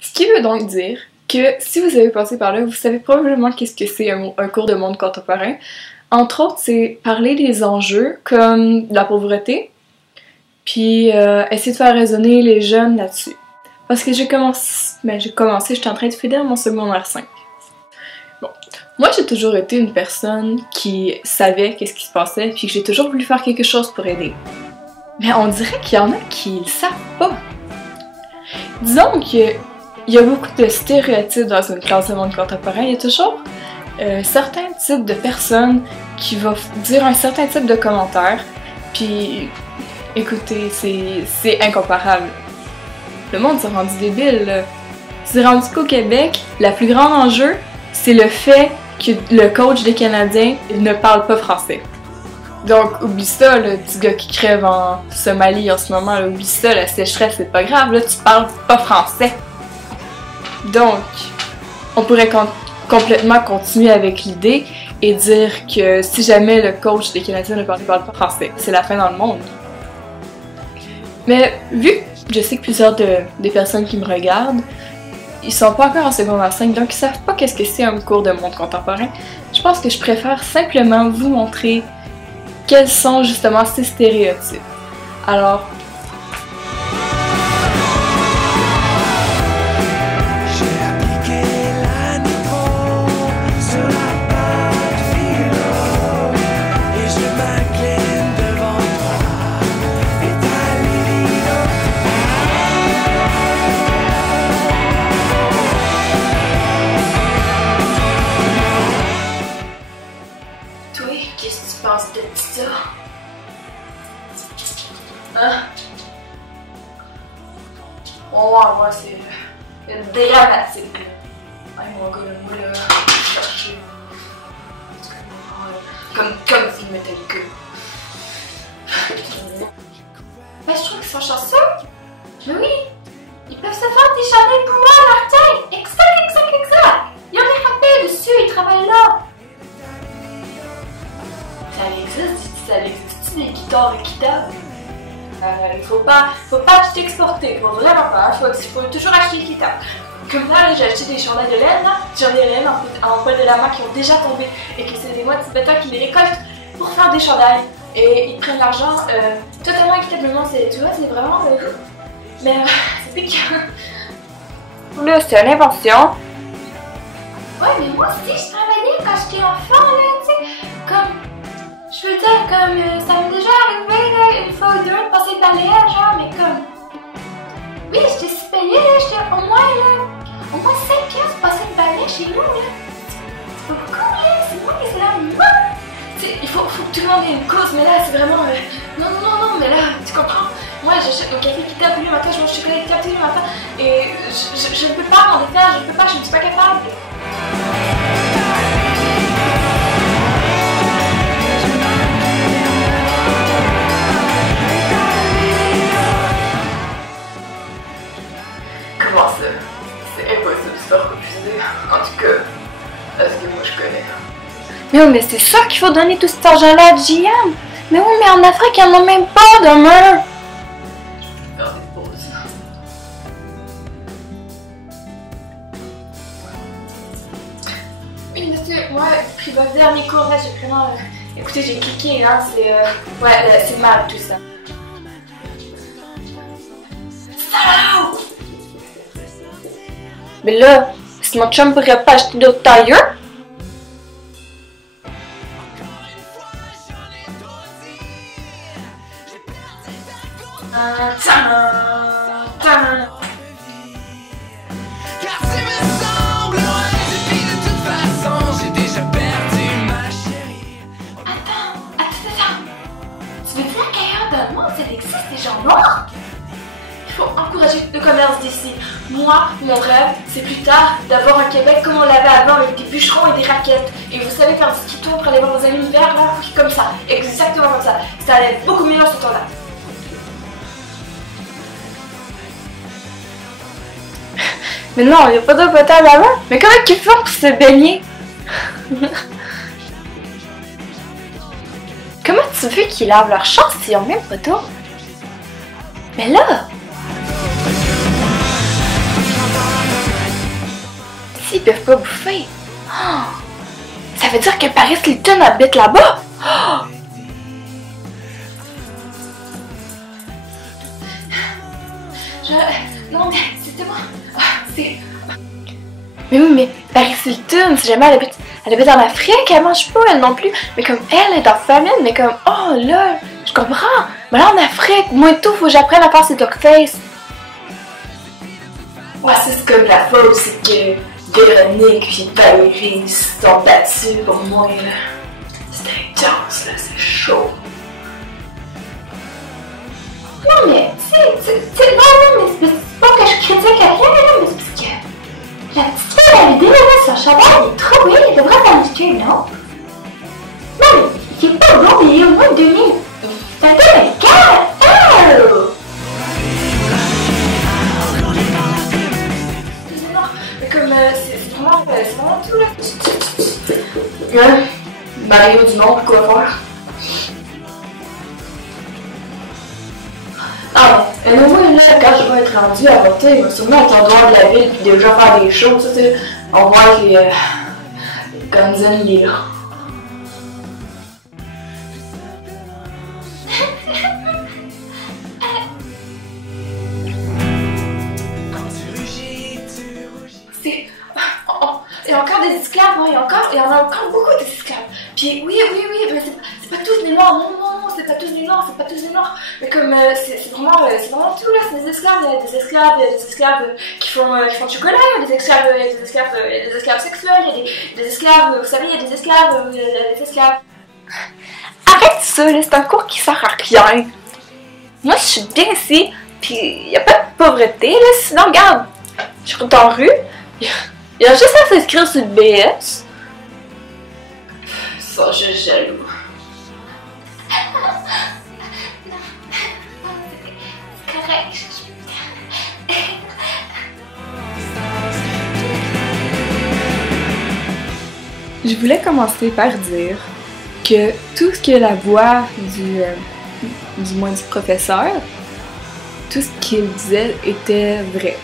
Ce qui veut donc dire que si vous avez passé par là, vous savez probablement qu'est-ce que c'est un cours de monde contemporain. Entre autres, c'est parler des enjeux comme la pauvreté, puis essayer de faire raisonner les jeunes là-dessus. Parce que j'ai commencé, j'étais en train de finir mon secondaire 5. Bon, moi j'ai toujours été une personne qui savait qu'est-ce qui se passait, puis que j'ai toujours voulu faire quelque chose pour aider. Mais on dirait qu'il y en a qui le savent pas. Disons qu'il y a beaucoup de stéréotypes dans une classe de monde contemporain. Il y a toujours certains types de personnes qui vont dire un certain type de commentaires, puis écoutez, c'est incomparable. Le monde s'est rendu débile, là. C'est rendu qu'au Québec, le plus grand enjeu, c'est le fait que le coach des Canadiens ne parle pas français. Donc, oublie ça, le petit gars qui crève en Somalie en ce moment, là, oublie ça, la sécheresse, c'est pas grave, là, tu parles pas français. Donc, on pourrait complètement continuer avec l'idée et dire que si jamais le coach des Canadiens ne parle pas français, c'est la fin dans le monde. Mais vu que je sais que plusieurs des personnes qui me regardent, ils sont pas encore en secondaire 5, donc ils savent pas qu'est-ce que c'est un cours de monde contemporain, je pense que je préfère simplement vous montrer quels sont justement ces stéréotypes. Alors, qu'est-ce que tu penses de ça? Hein? Ouais, c'est dramatique. Hey, mon gars, le mot là, chercher. Comme si Metallica. Ben, je trouve qu'ils sont chanceux. Mais oui, ils peuvent se faire des chandelles pour moi, Martin. Exact. Ils ont des rappels dessus, ils travaillent là. Ça existe des guitares équitables? Il faut pas tout exporter, faut vraiment pas, il faut toujours acheter équitable. Comme là, j'ai acheté des chandails de laine, là, j'en ai laine en poil de lama qui ont déjà tombé et que c'est des mois de Tibétains qui les récoltent pour faire des chandails. Et ils prennent l'argent totalement équitablement, tu vois, c'est vraiment... mais c'est piquant. Là, c'est une invention. Ouais, mais moi aussi, je travaillais quand j'étais enfant, là, tu sais, comme... Je veux dire, comme, ça m'est déjà arrivé, là, une fois ou deux, de passer de balai, genre, mais comme... Oui, j'étais si payée, là, j'étais au moins 5 piastres pour passer de balai chez nous, là. C'est pas beaucoup, là, c'est moi, c'est là, moi! Tu sais, il faut que tout le monde ait une cause, mais là, c'est vraiment... Non, mais là, tu comprends? Moi, j'achète mon café équitable tous les matins, je mange du chocolat équitable tous les matins, et je ne peux pas m'en défaire, je ne suis pas capable. Comment ça? C'est impossible de se faire refuser. En tout cas, à ce que moi je connais. Mais oui, mais c'est sûr qu'il faut donner tout cet argent-là à GM. Mais oui, mais en Afrique, il n'y en a même pas demain. Je peux faire des pauses. Oui, monsieur, moi, pris votre dernier cours, là, j'ai vraiment... écoutez, j'ai cliqué, hein, c'est... ouais, c'est mal tout ça. Salaud! Mais là, est-ce que mon chum pourrait pas acheter d'autres tailleurs? Tu veux dire qu'ailleurs dans le monde, ça existe des gens noirs? Il faut encourager le commerce d'ici. Moi, mon rêve, c'est plus tard d'avoir un Québec comme on l'avait avant avec des bûcherons et des raquettes. Et vous savez, faire du ski tour pour aller voir vos amis l'hiver, là, comme ça, exactement comme ça. Ça allait être beaucoup mieux dans ce temps-là. Mais non, il n'y a pas d'eau potable là-bas. Mais comment ils font pour se baigner? Comment tu veux qu'ils lavent leur chambre s'ils n'ont même pas d'eau? Mais là! ils peuvent pas bouffer. Oh, ça veut dire que Paris Hilton habite là-bas? Oh. Non, mais c'était moi. Ah, c'est... Mais oui, mais Paris Hilton, si jamais elle habite en Afrique, elle mange pas, elle non plus. Mais comme elle est en famine, mais comme, oh là, je comprends. Mais là en Afrique, moi et tout, faut que j'apprenne à faire ses duckface. Ouais, c'est comme la faute, c'est que Véronique et Valérie se sont battues pour moi, là. C'est intense, là, c'est chaud. Non, mais, c'est non, mais c'est pas que je critique à rien, là, mais c'est parce que la petite fille à la vidéo, là, son chandail, il est trop beau, il devrait faire du stream, non? Non, mais il est pas bon, il est au moins 2000. C'est un peu un cœur! Mais comme, c'est vraiment tout, là. Mario Dumont, quoi faire? Ah, mais moi, là, quand je vais être rendu à voter, il va sûrement être en dehors de la ville puis déjà faire des shows, tu sais. On voit que Gonzen, il est là. C'est... il y a encore des esclaves, hein, il y en a encore beaucoup d'esclaves. Puis oui, mais c'est pas tous des noirs, non, c'est pas tous des noirs, mais comme c'est vraiment tout là, c'est des esclaves, il y a des esclaves qui font du chocolat, il y a des esclaves sexuels, il y a des esclaves, vous savez, il y a des esclaves. Arrête ça, là, c'est un cours qui sert à rien. Moi, je suis bien ici, puis il y a pas de pauvreté, là, sinon, regarde, je suis dans la rue, il y a juste à s'inscrire sur le BS. Ça, je suis jaloux. C'est correct. Je voulais commencer par dire que tout ce que la voix du moins du professeur, tout ce qu'il disait était vrai.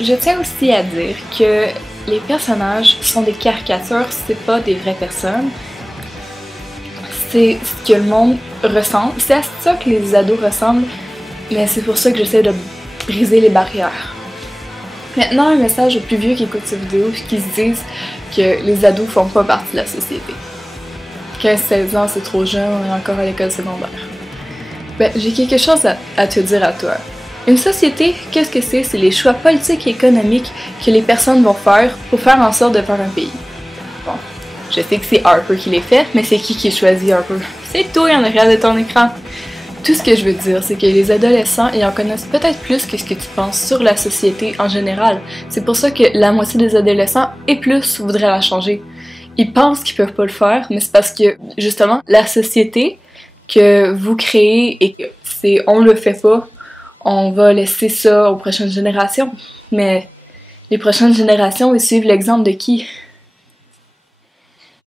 Je tiens aussi à dire que les personnages sont des caricatures, c'est pas des vraies personnes. C'est ce que le monde ressemble. C'est à ça que les ados ressemblent, mais c'est pour ça que j'essaie de briser les barrières. Maintenant, un message aux plus vieux qui écoutent cette vidéo qui se disent que les ados font pas partie de la société. 15-16 ans, c'est trop jeune, on est encore à l'école secondaire. Ben, j'ai quelque chose à te dire à toi. Une société, qu'est-ce que c'est? C'est les choix politiques et économiques que les personnes vont faire pour faire en sorte de faire un pays. Bon, je sais que c'est Harper qui les fait, mais c'est qui choisit Harper? C'est toi en arrière de ton écran. Tout ce que je veux dire, c'est que les adolescents, ils en connaissent peut-être plus que ce que tu penses sur la société en général. C'est pour ça que la moitié des adolescents et plus voudraient la changer. Ils pensent qu'ils peuvent pas le faire, mais c'est parce que, justement, la société que vous créez et que c'est on le fait pas, on va laisser ça aux prochaines générations. Mais les prochaines générations, ils suivent l'exemple de qui?